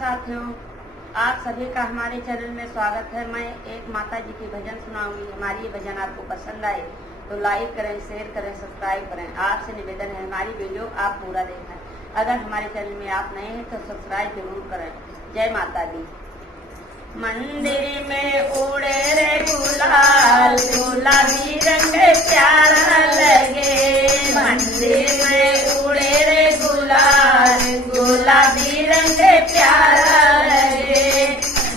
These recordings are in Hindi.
साथियों, आप सभी का हमारे चैनल में स्वागत है। मैं एक माता जी की भजन सुनाऊंगी। हमारी ये भजन आपको पसंद आए तो लाइक करें, शेयर करें, सब्सक्राइब करें। आपसे निवेदन है हमारी वीडियो आप पूरा देखें। अगर हमारे चैनल में आप नए हैं तो सब्सक्राइब जरूर करें। जय माता दी। मंदिर में उड़े रे गुलाल, गुलाबी रंग प्यारा लगे। मंदिर में उड़े रे गुलाल, गुलाबी रंग प्यारा लगे।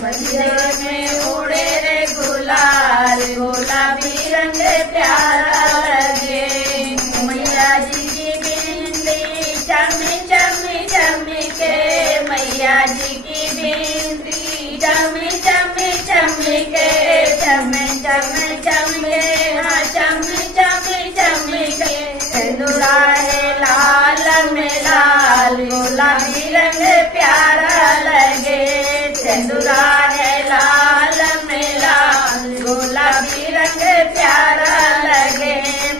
मंदिर में उड़े रे गुलाल, गुलाबी रंग प्यारा लगे। मैया जी की बिंदी चमी चमी चमी के, मैया जी की बिंदी चमी चमी चमी के, चमी चमी चमी हाँ चमी चमी चमी के। सिंदूरा है लाल में लाल, गुलाबी रंग प्यारा लगे। सिंदूरा है लाल में लाल, गुलाबी रंग प्यारा लगे।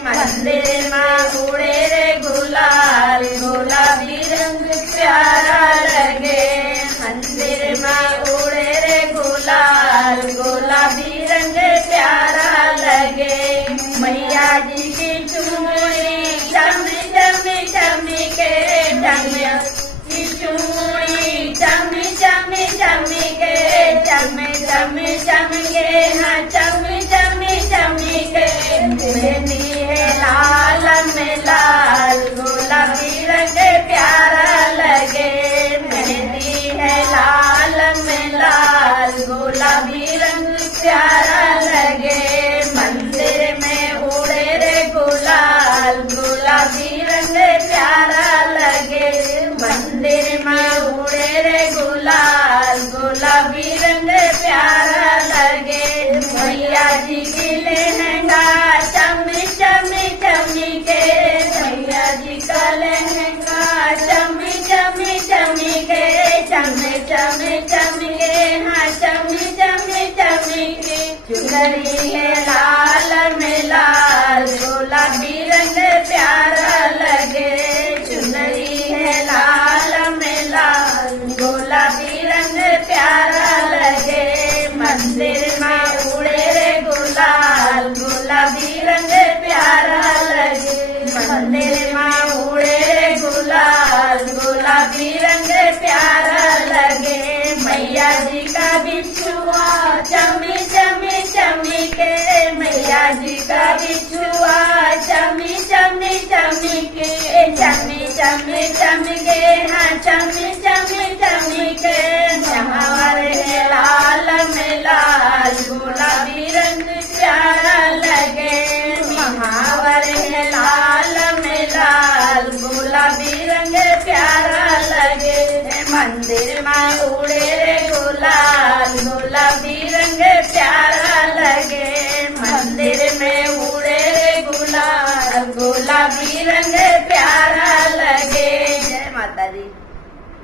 मंदिर में उड़े रे गुलाल, गुलाबी रंग प्यारा लगे। मंदिर में उड़े रे गुलाल, गुलाबी रंग प्यारा लगे। मैया जी की चूड़ी चमी चमी चमी के, मैया की चूड़ी चमी चमी चमी के, चमी चमी चमी के हाँ चमी चमी चमी के। मेहंदी है लाल में लाल, गुलाबी रंग प्यारा लगे। मेहंदी है लाल में लाल, गुलाबी रंग प्यारा लगे। मंदिर में उड़े रे गुलाल, गुलाबी रंग प्यारा लगे। मंदिर में उड़े रे गुलाल, गुलाबी रंग प्यारा लगे। मैया जी की लहंगा चमी चमी चमी के, मैया जी का लहंगा चमी चमी चमी के, चमी चमी चमी के हाँ चमी चमी चमी के। चुनरी है लाल में लाल, गुलाबी रंग प्यारा लगे। चुनरी है लाल में लाल, गुलाबी रंग प्यारा लगे। मंदिर में उड़े रे गुलाल, गुलाबी रंग प्यारा लगे। मंदिर में उड़े रे गुलाल, गुलाबी रंग प्यारा लगे। मैया जी का बिछुआ चमी चमी चमी के, मैया जी का बिछुआ चमी चमी चमी के, चमी चमी चमी के हाँ चमी चमी चमी के। महावर है लाल में लाल, गुलाबी रंग प्यारा लगे। महावर है लाल में लाल, गुलाबी रंग प्यारा लगे। मंदिर में उड़े रे गुलाल, गुलाबी रंग प्यारा